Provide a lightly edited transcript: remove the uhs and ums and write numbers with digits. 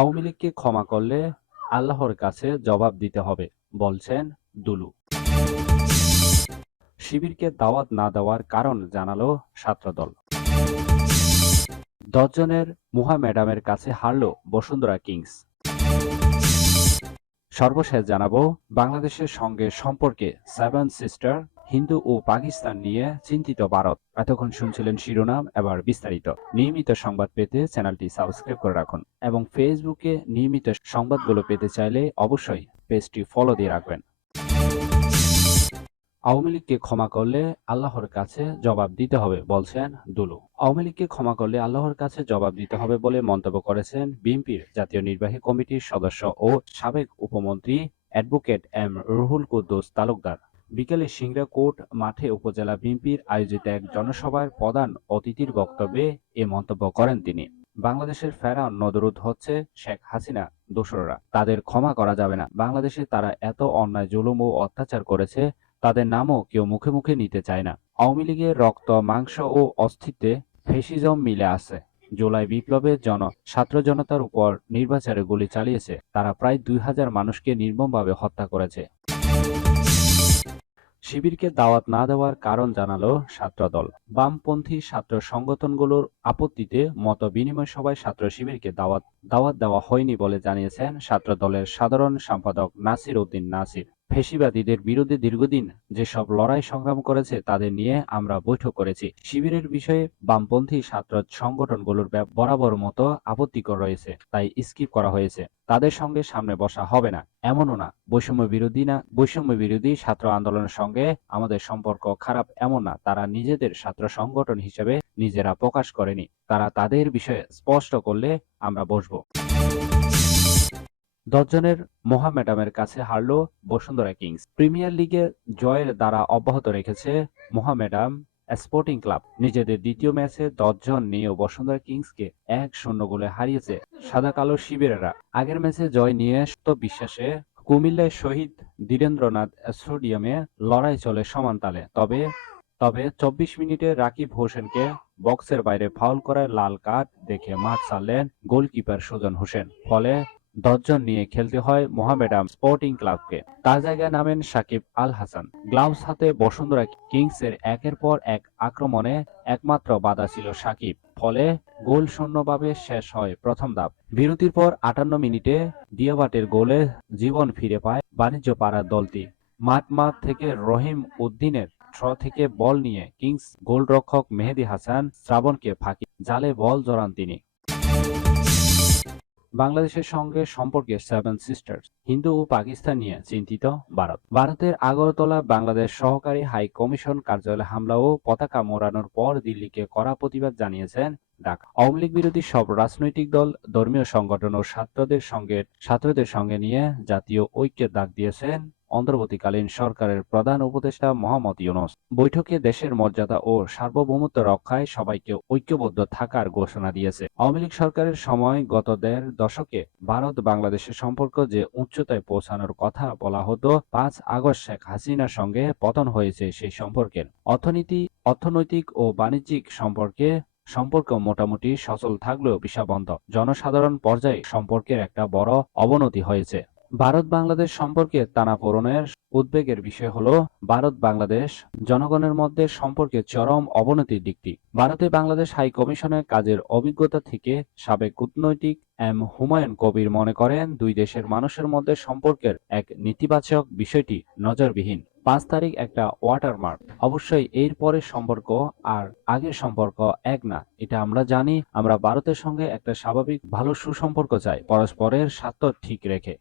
আওয়ামী লীগকে ক্ষমা করলে আল্লাহর কাছে জবাব দিতে হবে, বলছেন দুলু। শিবিরকে দাওয়াত না দেওয়ার কারণ জানালো ছাত্রদল। 10 জনের মুহা ম্যাডামের কাছে হারল বসুন্ধরা কিংস। সর্বশেষ জানাবো, বাংলাদেশের সঙ্গে সম্পর্কে সেভেন সিস্টার, হিন্দু ও পাকিস্তান নিয়ে চিন্তিত ভারত। এতক্ষণ শুনছিলেন শিরোনাম, এবার বিস্তারিত। নিয়মিত সংবাদ পেতে চ্যানেলটি সাবস্ক্রাইব করে রাখুন এবং ফেসবুকে নিয়মিত সংবাদগুলো পেতে চাইলে অবশ্যই পেজটি ফলো দিয়ে রাখবেন। আওয়ামী লীগকে ক্ষমা করলে আল্লাহর কাছে জবাব দিতে হবে, বলছেন দুলু। আওয়ামী লীগকে ক্ষমা করলে আল্লাহর কাছে জবাব দিতে হবে বলে মন্তব্য করেছেন বিএনপির জাতীয় নির্বাহী কমিটির সদস্য ও সাবেক উপমন্ত্রী অ্যাডভোকেট এম রুহুল কুদ্দুস তালুকদার। বিকেলে সিংড়া কোর্ট মাঠে উপজেলা বিএনপির আয়োজিত এক জনসভায় প্রধান অতিথির বক্তব্যে এ মন্তব্য করেন তিনি। বাংলাদেশের ফেরাউন নদরুদ হচ্ছে শেখ হাসিনা দোসররা, তাদের ক্ষমা করা যাবে না। বাংলাদেশে তারা এত অন্যায়, জুলুম ও অত্যাচার করেছে, তাদের নামও কেউ মুখে মুখে নিতে চায় না। আওয়ামী লীগের রক্ত, মাংস ও অস্তিত্বে ফ্যাসিজম মিলে আছে। জুলাই বিপ্লবে ছাত্র জনতার উপর নির্বিচারে গুলি চালিয়েছে। তারা প্রায় 2000 মানুষকে নির্মমভাবে হত্যা করেছে। শিবিরকে দাওয়াত না দেওয়ার কারণ জানালো ছাত্রদল। বামপন্থী ছাত্র সংগঠনগুলোর আপত্তিতে মত বিনিময় সভায় ছাত্র শিবিরকে দাওয়াত দেওয়া হয়নি বলে জানিয়েছেন ছাত্রদলের সাধারণ সম্পাদক নাসির উদ্দিন নাসির। ফ্যাসিবাদীদের বিরুদ্ধে দীর্ঘদিন যেসব লড়াই সংগ্রাম করেছে তাদের নিয়ে আমরা বৈঠক করেছি। শিবিরের বিষয়ে বামপন্থী ছাত্র সংগঠনগুলোর বরাবর মতো আপত্তিকর রয়েছে, তাই স্কিপ করা হয়েছে। তাদের সঙ্গে সামনে বসা হবে না, এমনও না। বৈষম্য বিরোধী ছাত্র আন্দোলনের সঙ্গে আমাদের সম্পর্ক খারাপ এমন না। তারা নিজেদের ছাত্র সংগঠন হিসেবে নিজেরা প্রকাশ করেনি। তারা তাদের বিষয়ে স্পষ্ট করলে আমরা বসবো। 10 জনের মোহামেডানের কাছে হারল বসুন্ধরা কিংস। প্রিমিয়ার লিগে জয়ের ধারা অব্যাহত রেখেছে মোহামেডান স্পোর্টিং ক্লাব। নিজেদের দ্বিতীয় ম্যাচে 10 জন নিয়েও বসুন্ধরা কিংসকে 1-0 গোলে হারিয়েছে সাদা কালো শিবিরেরা। আগের ম্যাচে জয় নিয়ে বিশ্বাসে কুমিল্লায় শহীদ ধীরেন্দ্রনাথ স্টেডিয়ামে লড়াই চলে সমান তালে। তবে 24 মিনিটে রাকিব হোসেনকে বক্সের বাইরে ফাউল করায় লাল কার্ড দেখে মাঠ ছাড়লেন গোলকিপার সুজন হোসেন। ফলে 10 জন নিয়ে খেলতে হয় মোহামেডান স্পোর্টিং ক্লাবকে। তার জায়গায় নামেন সাকিব আল হাসান। গ্লাভস হাতে বসুন্ধরা কিংসের একের পর এক আক্রমণে একমাত্র বাধা ছিল সাকিব। ফলে গোল শূন্যভাবে শেষ হয় প্রথম ধাপ। বিরতির পর 58 মিনিটে দিয়াবাটের গোলে জীবন ফিরে পায় বাণিজ্য পাড়ার দলটি। মাঠ থেকে রহিম উদ্দিনের থ্রো থেকে বল নিয়ে কিংস গোলরক্ষক মেহেদী হাসান শ্রাবণকে ফাঁকি জালে বল জড়ান তিনি। বাংলাদেশের সঙ্গে সম্পর্কে সেভেন সিস্টার্স, হিন্দু ও পাকিস্তান নিয়ে চিন্তিত ভারত। ভারতের আগরতলা বাংলাদেশ সহকারী হাই কমিশন কার্যালয়ে হামলা ও পতাকা মোড়ানোর পর দিল্লিকে কড়া প্রতিবাদ জানিয়েছেন ঢাকা। আওয়ামী লীগ বিরোধী সব রাজনৈতিক দল, ধর্মীয় সংগঠন ও ছাত্রদের সঙ্গে নিয়ে জাতীয় ঐক্যের ডাক দিয়েছেন অন্তর্বর্তীকালীন সরকারের প্রধান উপদেষ্টা মোহাম্মদ ইউনূস। বৈঠকে দেশের মর্যাদা ও সার্বভৌমত্ব রক্ষায় সবাইকে ঐক্যবদ্ধ থাকার ঘোষণা দিয়েছে। আওয়ামী লীগ সরকারের সময় গত 1.5 দশকে ভারত বাংলাদেশের সম্পর্ক যে উচ্চতায় পৌঁছানোর কথা বলা হতো, 5 আগস্ট শেখ হাসিনার সঙ্গে পতন হয়েছে সেই সম্পর্কের। অর্থনৈতিক ও বাণিজ্যিক সম্পর্ক মোটামুটি সচল থাকলেও বিষাবন্ধ। জনসাধারণ পর্যায়ে সম্পর্কের একটা বড় অবনতি হয়েছে। ভারত-বাংলাদেশ সম্পর্কে টানাপোড়েনের উদ্বেগের বিষয় হলো ভারত-বাংলাদেশ জনগণের মধ্যে সম্পর্কের চরম অবনতির দিকটি। ভারতে বাংলাদেশ হাই কমিশনের কাজের অভিজ্ঞতা থেকে সাবেক কূটনৈতিক এম হুমায়ুন কবির মনে করেন, দুই দেশের মানুষের মধ্যে সম্পর্কের এক নেতিবাচক বিষয়টি নজিরবিহীন। 5 তারিখ একটা ওয়াটারমার্ক। অবশ্যই এর পরের সম্পর্ক আর আগের সম্পর্ক এক না, এটা আমরা জানি। আমরা ভারতের সঙ্গে একটা স্বাভাবিক ভালো সুসম্পর্ক চাই, পরস্পরের স্বার্থ ঠিক রেখে।